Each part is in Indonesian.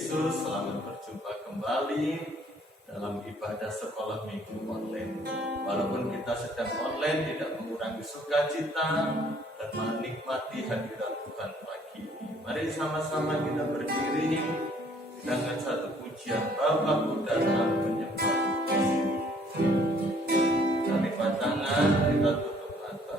Yesus, selamat berjumpa kembali dalam ibadah sekolah minggu online. Walaupun kita sedang online, tidak mengurangi sukacita dan menikmati hadirat Tuhan pagi ini. Mari sama-sama kita berdiri dengan satu pujian Bapa, Putra, dan menyembah di sini. Kita lipat tangan, kita tutup mata.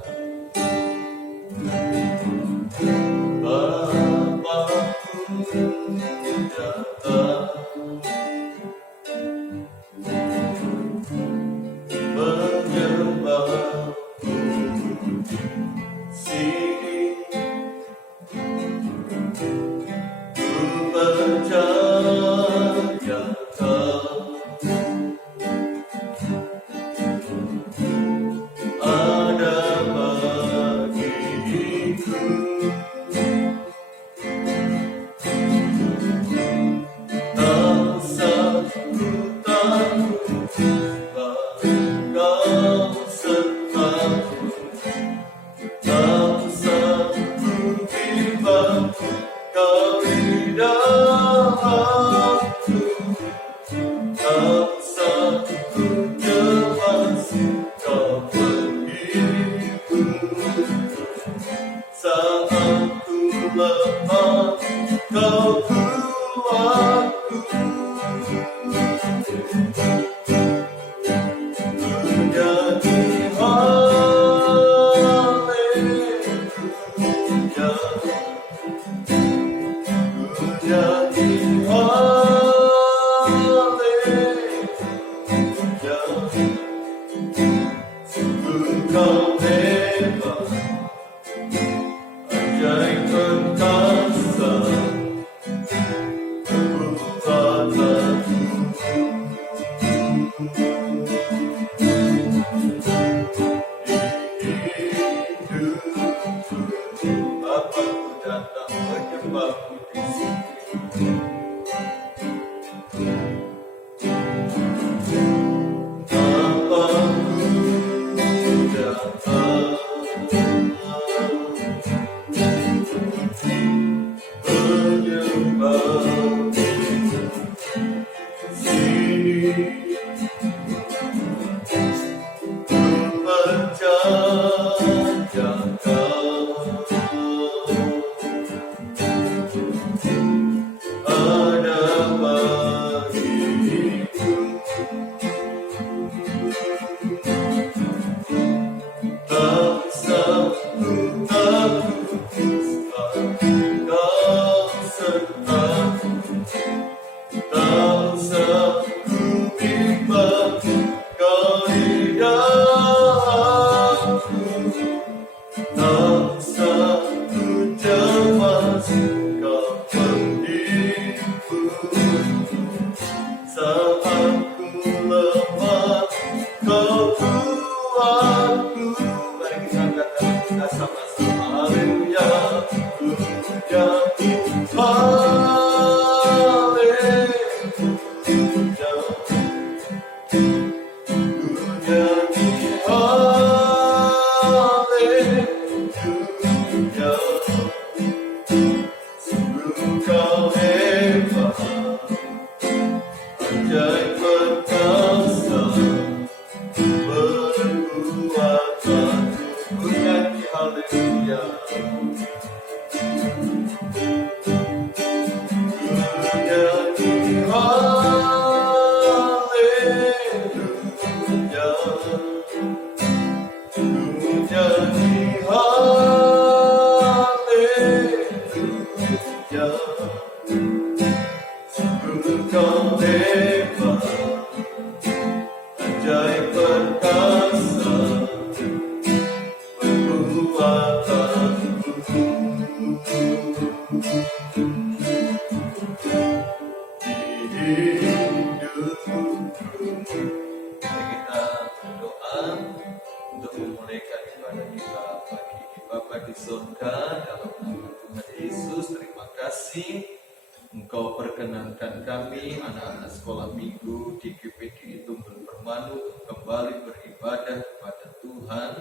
Engkau perkenankan kami, anak-anak sekolah minggu di GPD Tumbul Permanu, untuk kembali beribadah kepada Tuhan.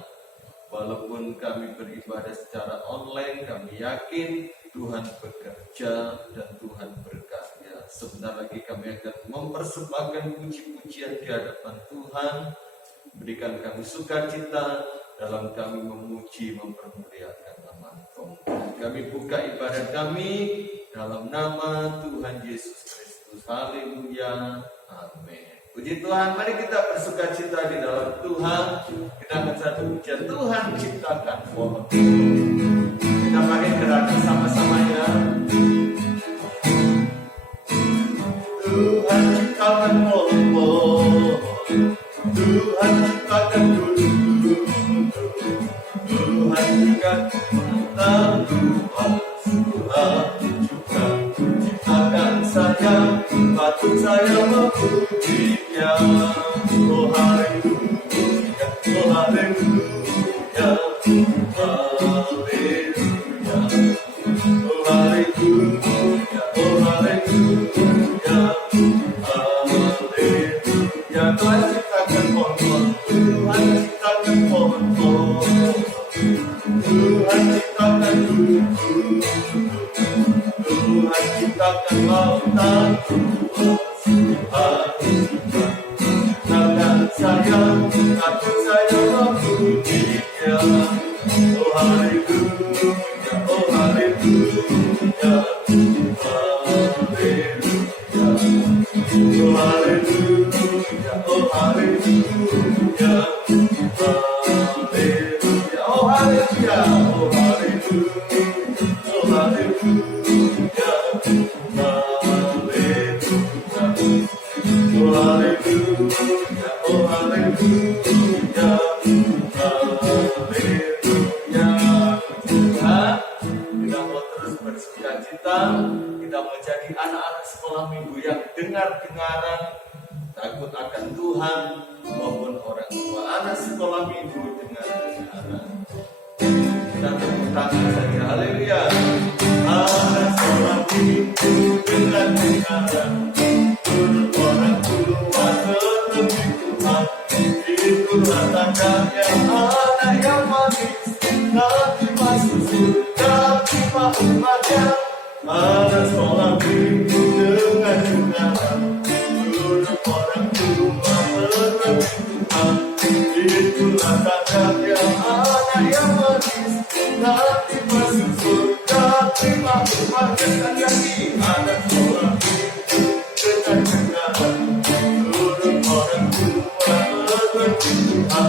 Walaupun kami beribadah secara online, kami yakin Tuhan bekerja dan Tuhan berkarya. Sebentar lagi kami akan mempersembahkan puji-pujian di hadapan Tuhan. Berikan kami sukacita dalam kami memuji, mempermuliakan nama Tuhan. Kami buka ibadah kami dalam nama Tuhan Yesus Kristus. Haleluya. Amin. Puji Tuhan, mari kita bersukacita di dalam Tuhan. Kita akan satu pujian, Tuhan ciptakan pohon. Kita mari gerakan sama-sama ya. Tuhan ciptakan pohon, Tuhan ciptakan gunung, Tuhan juga tentang luas, Tuhan juga ciptakan saya, patut saya memujinya. Oh haleluya, oh haleluya, haleluya, oh haleluya, oh haleluya, haleluya. Tuhan ciptakan pohon, Tuhan ciptakan pohon, Tuhan ciptakan gunung, Tuhan ciptakan lautan luas, Tuhan ciptakan saya, aku saya memujinya. Oh haleluya, oh haleluya, haleluya, oh haleluya, oh haleluya, haleluya, oh haleluya, oh haleluya, oh haleluya, haleluya, oh haleluya, oh haleluya, haleluya. Tuhan, kita mau terus bersukacita, kita mau jadi anak-anak sekolah minggu yang dengar-dengaran, takut akan Tuhan, maupun orang tua anak sekolah minggu dengar-dengaran. Kita tepuk tangan saja, haleluya. Anak sekolah minggu dengar-dengaran, turut orang tua tetapi Tuhan, itulah tandanya anak yang manis, nanti masuk surga, terima umatnya. Anak sekolah minggu dengar-dengaran, turut orang tua tetapi Tuhan, itulah tandanya anak yang manis, nanti masuk surga, terima umatnya. Sekali lagi, anak sekolah minggu dengar-dengaran, turut orang tua tetapi Tuhan,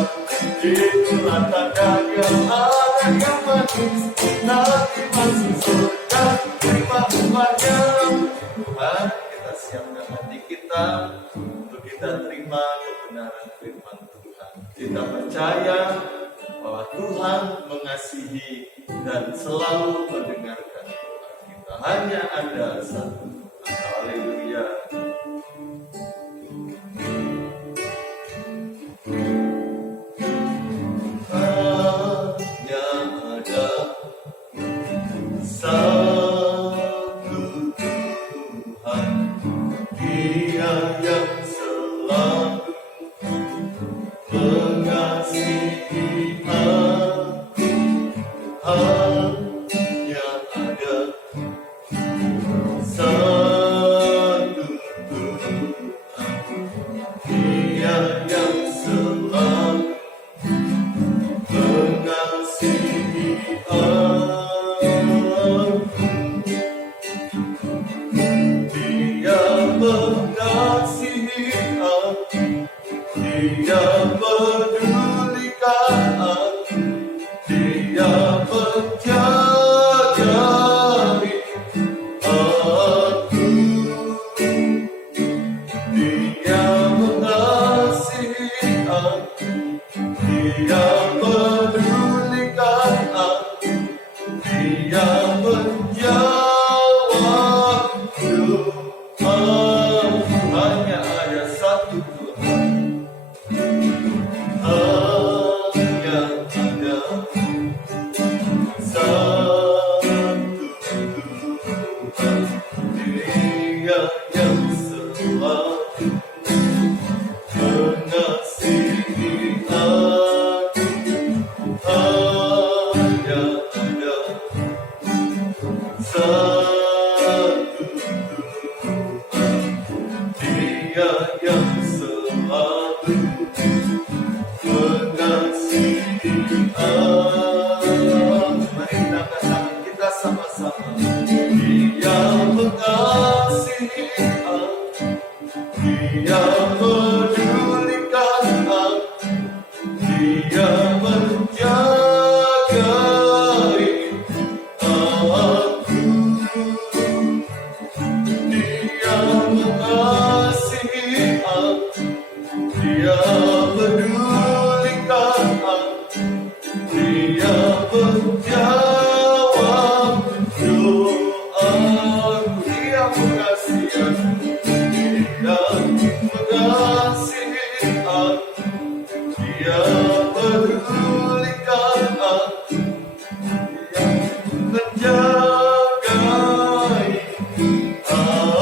itulah tandanya anak yang manis, nanti masuk surga, terima umatnya. Tuhan, kita siapkan hati kita untuk kita terima kebenaran firman Tuhan. Kita percaya bahwa Tuhan mengasihi dan selalu mendengarkan doa kita. Hanya ada satu Tuhan. Haleluya. Hanya ada satu Tuhan, Dia yang selalu mengasihi aku. Hanya ada satu Tuhan, Dia yang selalu mengasihi aku. Dia mengasihi aku, Dia pedulikan aku, Dia menjagai aku. Dia mengasihi aku, Dia pedulikan aku, Dia menjawab doa. Hanya ada satu Tuhan, hanya ada satu Tuhan, Dia yang selalu mengasihi aku. Dia yang selalu mengasihi aku. Mari kita katakan kita sama-sama. Dia mengasihi aku. Dia pedulikan aku. Dia menjagai aku. Dia mengasihi aku. Dia pedulikan aku. Dia menjawab doaku. Dia mengasihi aku. Dia mengasihi aku. Dia pedulikan aku. Dia menjagai aku.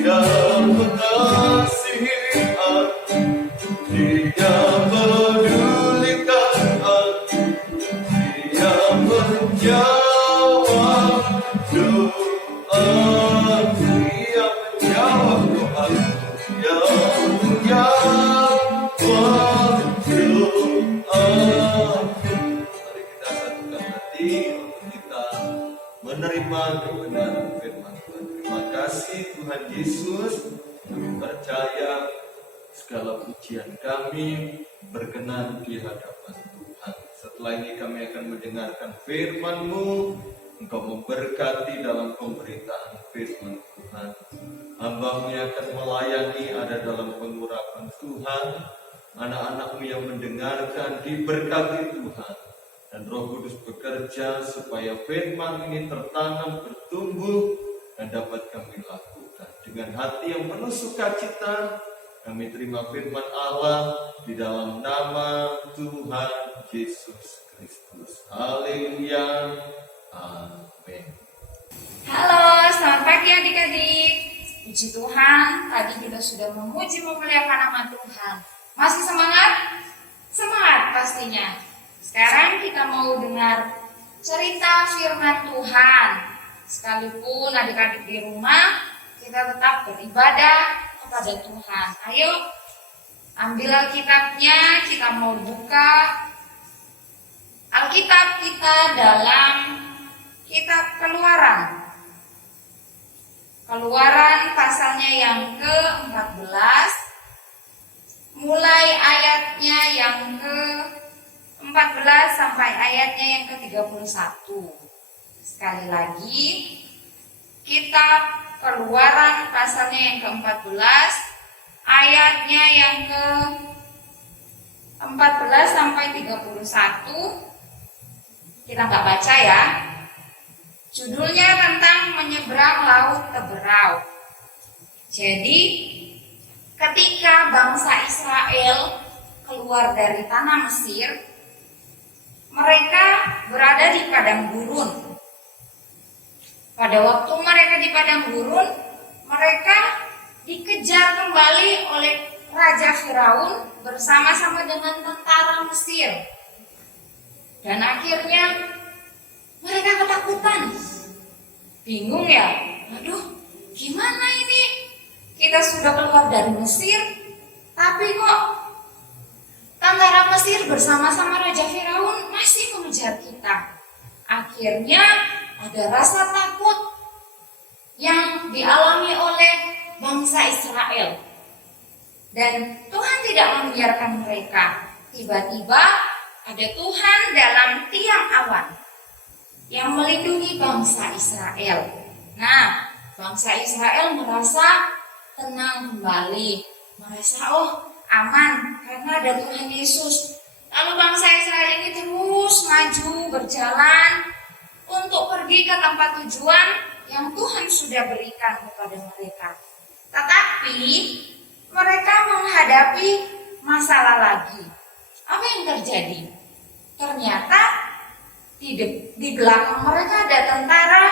Dia mengasihi aku. Dia pedulikan aku. Dia menjawab doaku. Dia menjawab doaku. Dia menjawab doaku. Mari kita satukan hati untuk kita menerima kebenaran firman Tuhan. Terima kasih Tuhan Yesus. Kami percaya segala pujian kami berkenan di hadapan Tuhan. Setelah ini kami akan mendengarkan firman-Mu. Engkau memberkati dalam pemberitaan firman Tuhan. Hamba-Mu yang akan melayani ada dalam pengurapan Tuhan. Anak-anak-Mu yang mendengarkan diberkati Tuhan. Dan Roh Kudus bekerja supaya firman ini tertanam, bertumbuh, dan dapat kami lakukan. Dengan hati yang penuh sukacita, kami terima firman Allah di dalam nama Tuhan Yesus Kristus. Haleluya. Amin. Halo, selamat pagi adik-adik. Puji Tuhan, tadi kita sudah memuji memuliakan nama Tuhan. Masih semangat? Semangat pastinya. Sekarang kita mau dengar cerita firman Tuhan. Sekalipun adik-adik di rumah, kita tetap beribadah kepada Tuhan. Ayo, ambil Alkitabnya, kita mau buka Alkitab kita dalam Kitab Keluaran. Keluaran pasalnya yang ke-14, mulai ayatnya yang ke-14 sampai ayatnya yang ke-31. Sekali lagi, Kitab Keluaran pasalnya yang ke-14, ayatnya yang ke-14 sampai 31. Kita nggak baca ya. Judulnya tentang menyeberang laut Teberau. Jadi, ketika bangsa Israel keluar dari tanah Mesir, mereka berada di padang gurun. Pada waktu mereka di padang gurun, mereka dikejar kembali oleh Raja Firaun bersama-sama dengan tentara Mesir. Dan akhirnya mereka ketakutan. Bingung ya? Aduh, gimana ini? Kita sudah keluar dari Mesir, tapi kok tentara Mesir bersama-sama Raja Firaun masih mengejar kita. Akhirnya ada rasa takut yang dialami oleh bangsa Israel. Dan Tuhan tidak membiarkan mereka. Tiba-tiba ada Tuhan dalam tiang awan yang melindungi bangsa Israel. Nah, bangsa Israel merasa tenang kembali, merasa aman karena ada Tuhan Yesus. Lalu bangsa Israel ini terus maju berjalan untuk pergi ke tempat tujuan yang Tuhan sudah berikan kepada mereka. Tetapi mereka menghadapi masalah lagi. Apa yang terjadi? Ternyata di belakang mereka ada tentara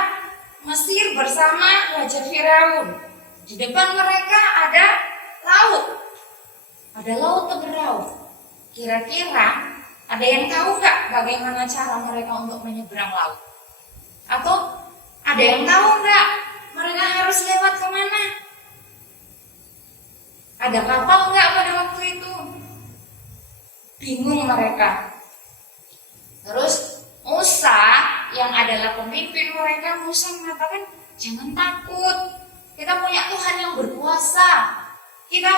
Mesir bersama Raja Firaun. Di depan mereka ada laut. Ada laut Teberau. Kira-kira ada yang tahu nggak bagaimana cara mereka untuk menyeberang laut? Atau ada yang tahu nggak mereka harus lewat kemana? Ada kapal nggak pada waktu itu? Bingung mereka. Terus Musa yang adalah pemimpin mereka, Musa mengatakan, jangan takut. Kita punya Tuhan yang berkuasa. Kita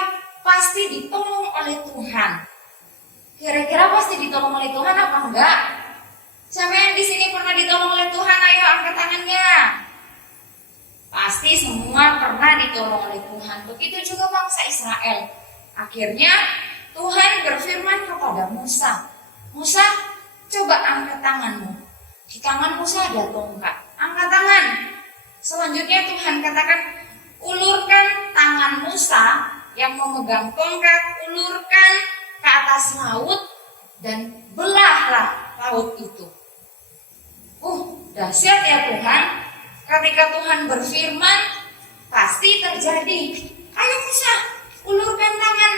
pasti ditolong oleh Tuhan. Kira-kira pasti ditolong oleh Tuhan apa enggak? Siapa yang di sini pernah ditolong oleh Tuhan? Ayo angkat tangannya. Pasti semua pernah ditolong oleh Tuhan. Begitu juga bangsa Israel. Akhirnya Tuhan berfirman kepada Musa, Musa, coba angkat tanganmu. Di tangan Musa ada tongkat. Angkat tangan. Selanjutnya Tuhan katakan, ulurkan tangan Musa yang memegang tongkat, ulurkan ke atas laut dan belahlah laut itu. Dahsyat ya Tuhan. Ketika Tuhan berfirman, pasti terjadi. Ayo Musa, ulurkan tangan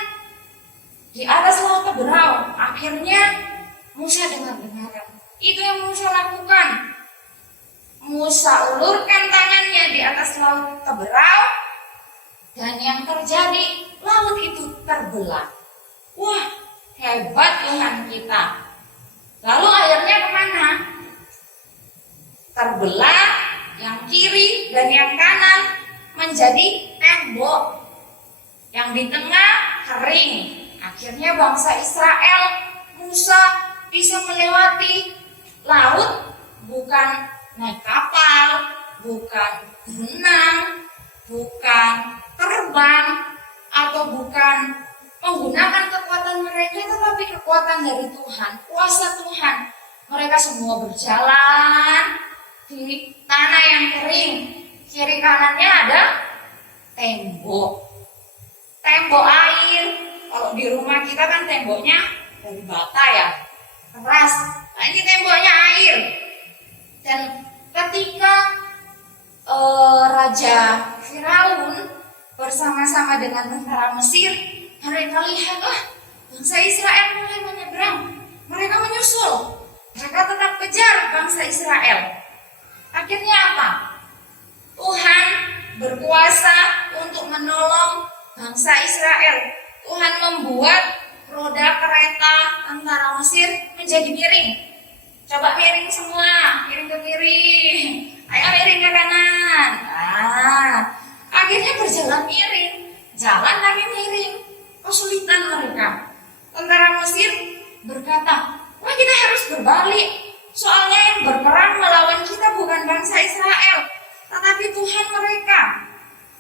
di atas laut Teberau. Akhirnya Musa dengar-dengaran. Itu yang Musa lakukan. Musa ulurkan tangannya di atas laut Teberau, dan yang terjadi, laut itu terbelah. Wah, hebat Tuhan kita. Lalu airnya kemana? Terbelah, yang kiri dan yang kanan menjadi tembok. Yang di tengah kering. Akhirnya bangsa Israel, Musa bisa melewati laut, bukan naik kapal, bukan berenang, bukan terbang, atau bukan menggunakan kekuatan mereka, tetapi kekuatan dari Tuhan, kuasa Tuhan. Mereka semua berjalan di tanah yang kering. Kiri kanannya ada tembok. Tembok air. Kalau di rumah kita kan temboknya dari bata ya, keras. Nah ini temboknya air. Dan ketika Raja Firaun bersama-sama dengan tentara Mesir, mereka lihatlah bangsa Israel mulai menyeberang. Mereka menyusul. Mereka tetap kejar bangsa Israel. Akhirnya apa? Tuhan berkuasa untuk menolong bangsa Israel. Tuhan membuat roda kereta tentara Mesir menjadi miring. Coba miring semua, miring ke kiri. Ayo miring ke kanan. Akhirnya berjalan miring. Jalan tapi miring. Kesulitan mereka. Tentara Mesir berkata, wah kita harus berbalik. Soalnya yang berperang melawan kita bukan bangsa Israel, tetapi Tuhan mereka.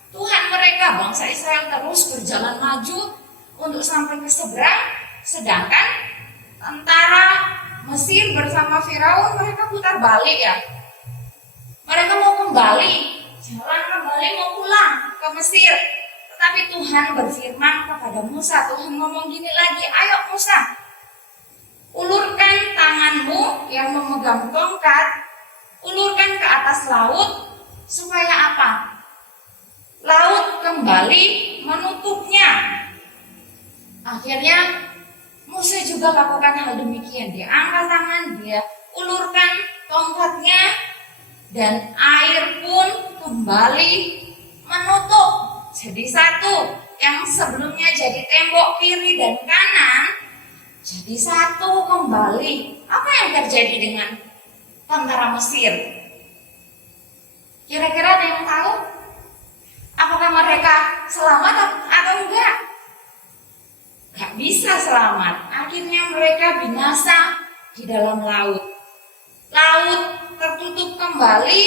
Tuhan mereka, bangsa Israel terus berjalan maju untuk sampai ke seberang. Sedangkan tentara Mesir bersama Firaun mereka putar balik ya. Mereka mau kembali, jalan kembali mau pulang ke Mesir. Tetapi Tuhan berfirman kepada Musa, Tuhan ngomong gini lagi, ayo Musa, ulurkan tanganmu yang memegang tongkat, ulurkan ke atas laut, supaya apa? Laut kembali menutupnya. Akhirnya Musa juga lakukan hal demikian. Dia angkat tangan, dia ulurkan tongkatnya, dan air pun kembali menutup. Jadi satu, yang sebelumnya jadi tembok kiri dan kanan, jadi satu kembali. Apa yang terjadi dengan tentara Mesir? Kira-kira ada yang tahu? Apakah mereka selamat atau enggak? Gak bisa selamat. Akhirnya mereka binasa di dalam laut. Laut tertutup kembali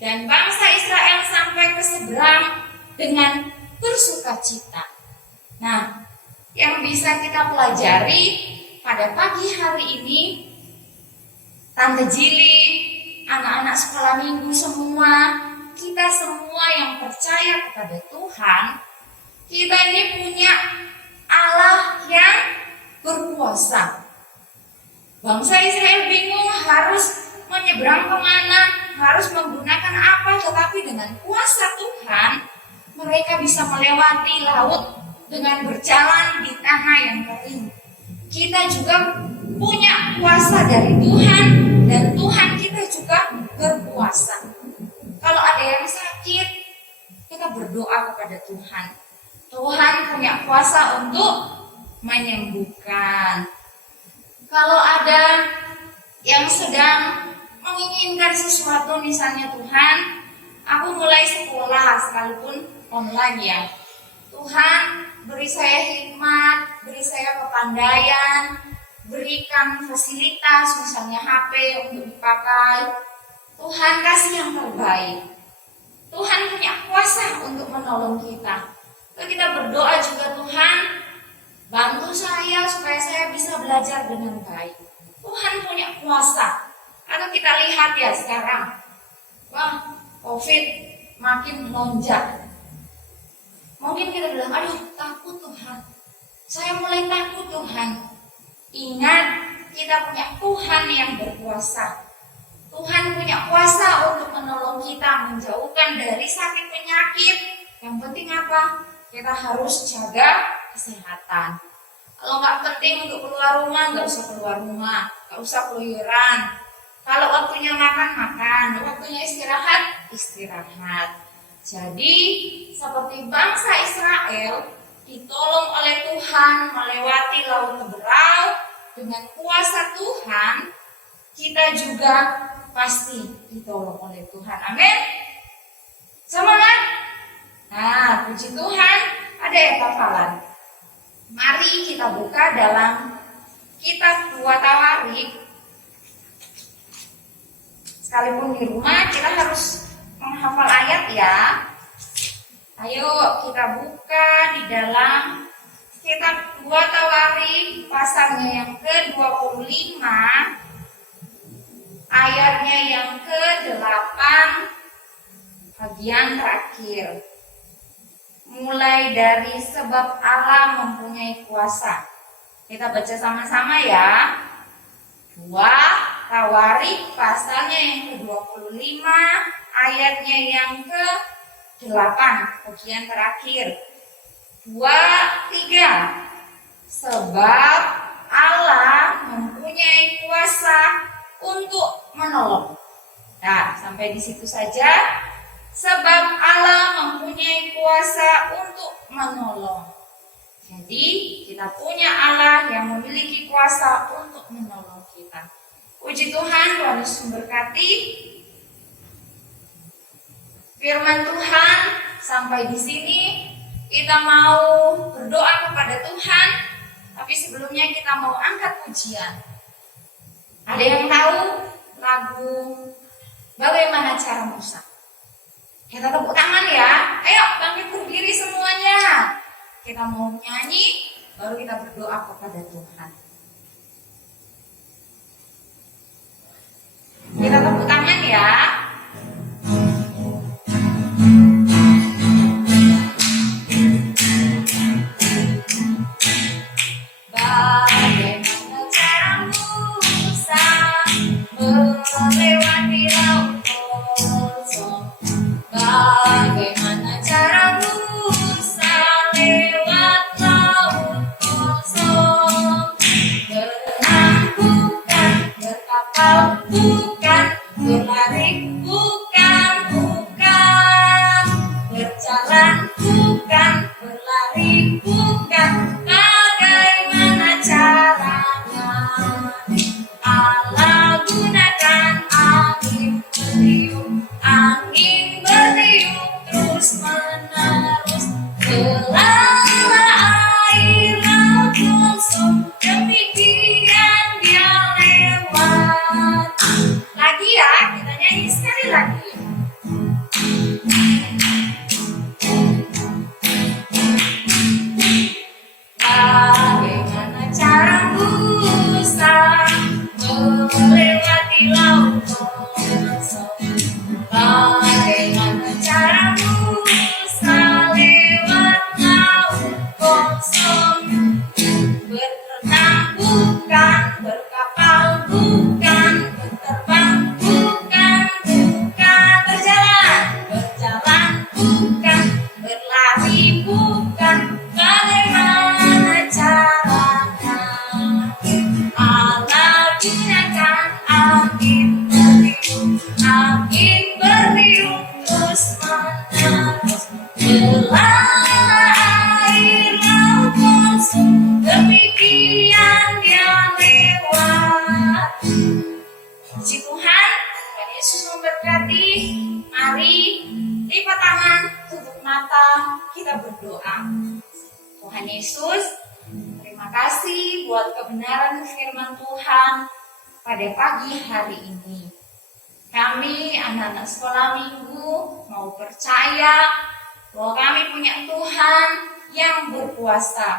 dan bangsa Israel sampai ke seberang dengan bersukacita. Nah, yang bisa kita pelajari pada pagi hari ini, Tante Jili, anak-anak sekolah minggu semua, kita semua yang percaya kepada Tuhan, kita ini punya Allah yang berkuasa. Bangsa Israel bingung harus menyeberang kemana, harus menggunakan apa, tetapi dengan kuasa Tuhan, mereka bisa melewati laut dengan berjalan di tanah yang kering. Kita juga punya kuasa dari Tuhan, dan Tuhan kita juga berkuasa. Kalau ada yang sakit, berdoa kepada Tuhan. Tuhan punya kuasa untuk menyembuhkan. Kalau ada yang sedang menginginkan sesuatu, misalnya Tuhan, aku mulai sekolah sekalipun online ya. Tuhan, beri saya hikmat, beri saya kepandaian, berikan fasilitas, misalnya HP untuk dipakai. Tuhan kasih yang terbaik. Tuhan punya kuasa untuk menolong kita. Lalu kita berdoa juga, Tuhan, bantu saya supaya saya bisa belajar dengan baik. Tuhan punya kuasa. Atau kita lihat ya sekarang, wah, COVID makin melonjak. Mungkin kita bilang, aduh takut Tuhan, saya mulai takut Tuhan. Ingat, kita punya Tuhan yang berkuasa. Tuhan punya kuasa untuk menolong kita, menjauhkan dari sakit penyakit. Yang penting apa? Kita harus jaga kesehatan. Kalau nggak penting untuk keluar rumah, nggak usah keluar rumah, nggak usah keluyuran. Kalau waktunya makan, makan. Waktunya istirahat, istirahat. Jadi, seperti bangsa Israel ditolong oleh Tuhan melewati laut Teberau dengan kuasa Tuhan, kita juga pasti ditolong oleh Tuhan. Amin. Semangat. Nah, puji Tuhan, ada ayat hafalan. Mari kita buka dalam kitab 2 Tawarik. Sekalipun di rumah kita harus menghafal ayat ya. Ayo kita buka di dalam kitab 2 Tawarik pasalnya yang ke-25, ayatnya yang ke-8, bagian terakhir. Mulai dari sebab Allah mempunyai kuasa. Kita baca sama-sama ya. 2 Tawarik pasalnya yang ke-25, ayatnya yang ke-8, bagian terakhir. 2, 3. Sebab Allah mempunyai kuasa untuk menolong. Nah, sampai di situ saja. Sebab Allah mempunyai kuasa untuk menolong. Jadi, kita punya Allah yang memiliki kuasa untuk menolong kita. Puji Tuhan, Tuhan Yesus memberkati. Firman Tuhan sampai di sini. Kita mau berdoa kepada Tuhan, tapi sebelumnya kita mau angkat pujian. Ada yang tahu lagu Bagaimana Cara Musa? Kita tepuk tangan ya. Ayo bangkit berdiri semuanya. Kita mau nyanyi, baru kita berdoa kepada Tuhan. Kita tepuk tangan ya. Bagaimana cara Musa melewati laut kosong? Bagaimana cara Musa lewat laut kosong? Berenang bukan, berkapal bukan, berlari bukan, berjalan bukan, berlari bukan. Bagaimana caranya? Allah gunakan angin bertiup terus menerus, belala air laut kosong, demikian dia lewat. Lagi ya, kita nyanyi sekali lagi. Bagaimana cara Musa melewati laut kosong? Bagaimana cara Musa lewat laut kosong? Berenang bukan, berkapal bukan, berterbang bukan, berjalan bukan, berlari bukan. Bagaimana caranya? Allah gunakan angin bertiup terus menerus, Selama air laut kosong, demikian dia lewat. Puji Tuhan, Tuhan Yesus memberkati. Mari lipat tangan, tutup mata, kita berdoa. Tuhan Yesus, terima kasih buat kebenaran firman Tuhan pada pagi hari ini. Kami anak-anak sekolah minggu mau percaya bahwa kami punya Tuhan yang berkuasa.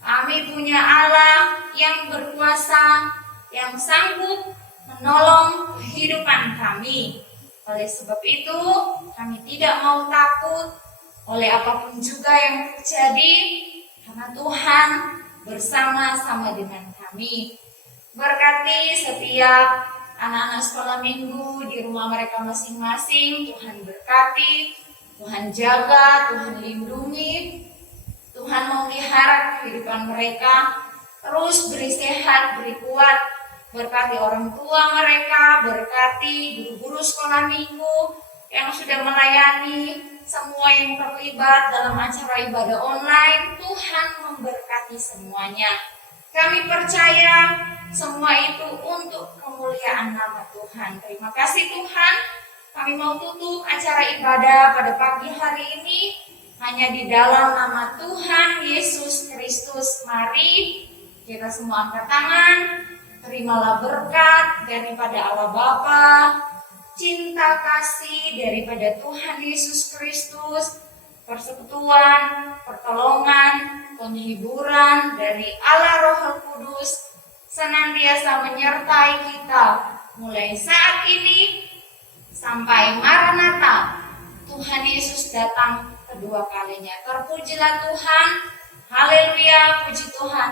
Kami punya Allah yang berkuasa, yang sanggup menolong kehidupan kami. Oleh sebab itu, kami tidak mau takut oleh apapun juga yang terjadi, karena Tuhan bersama-sama dengan kami. Berkati setiap anak-anak sekolah minggu di rumah mereka masing-masing. Tuhan berkati, Tuhan jaga, Tuhan lindungi, Tuhan memelihara kehidupan mereka. Terus beri sehat, beri kuat. Berkati orang tua mereka, berkati guru-guru sekolah minggu yang sudah melayani, semua yang terlibat dalam acara ibadah online. Tuhan memberkati semuanya. Kami percaya semua itu untuk kemuliaan nama Tuhan. Terima kasih Tuhan. Kami mau tutup acara ibadah pada pagi hari ini hanya di dalam nama Tuhan Yesus Kristus. Mari kita semua angkat tangan. Terimalah berkat daripada Allah Bapa, cinta kasih daripada Tuhan Yesus Kristus, persekutuan, pertolongan, penghiburan dari Allah Roh Kudus senantiasa menyertai kita mulai saat ini sampai Maranatha, Tuhan Yesus datang kedua kalinya. Terpujilah Tuhan, haleluya, puji Tuhan.